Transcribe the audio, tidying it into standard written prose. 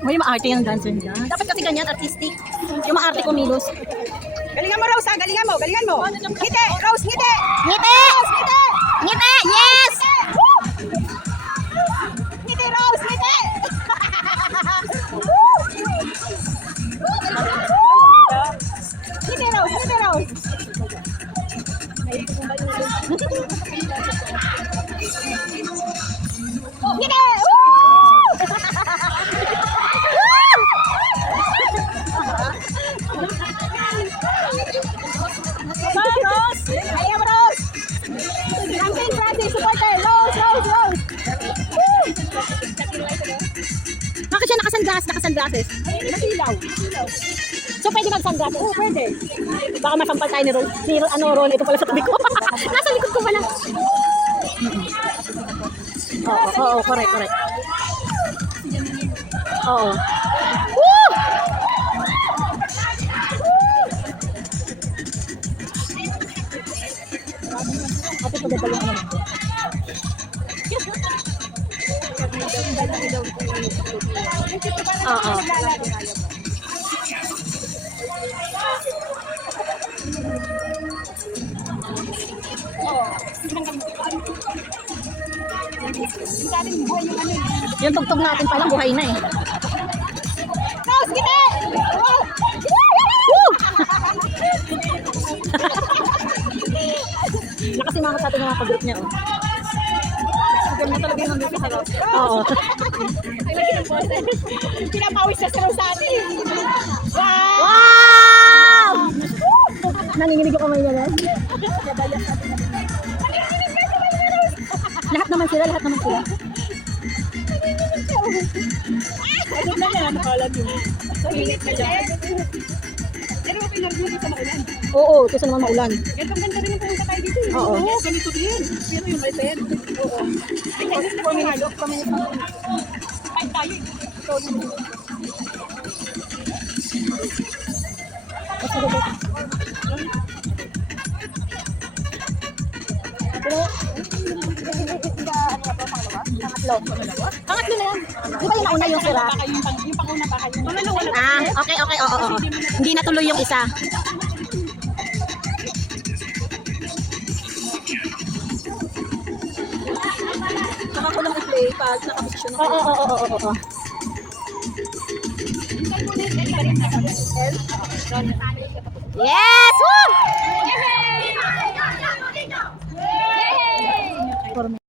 May maarte yung dancer niya. Dapat kasi ganyan, artistic. Yung maarte kumilos. Galingan mo, Rose, ha? Galingan mo, galingan mo. Ngiti, Rose, ngiti. Ngiti! Ngiti. Ngiti! Yes! Ngiti, Rose, ngiti. Ngiti, Rose, ngiti, Rose. Ngiti! Rose! Ayan, Rose! Campaign Francis, supporter! Rose, Rose, Rose! Bakit siya nakasunglasses? Masilaw. So pwede mag-sunglasses? Oo, pwede. Baka masampal tayo ni Rose. Ni Ron, ito pala sa tabi ko. Nasa likod ko pala. Oo, correct. Oo. Woo! Ate, pagdadalo naman. Oo. Yung tugtog natin palang buhay na eh. Rose, ngiti! Nakasimangot sa atin yung mga pag-group niya. Oh. Ganda talaga yung nandito sa Rose. Oo. Pinapawis na sa Rose sa atin. Wow! Wow! Nanginginig yung kamay niya lang. Lahat naman sila. Ano na yan? Nakala nyo. So, init na dyan. Pero okay lang dito sa maulan. Oo, kasi naman maulan. Ganito ganda rin yung pumunta tayo dito. Oo. Ganito din. Pero yung maliten. Oo. Ay, gusto ko minalo. Ay, tayo. Ito naman. Pangatlo na yan. Di ba yung nauna yung sira? Yung panguna pa kayo. Pangalawa lang. Ah, okay. Oo. Hindi natuloy yung isa. Saka ko lang i-play pag nakaposisyon ako. Oo. Yes! Woo!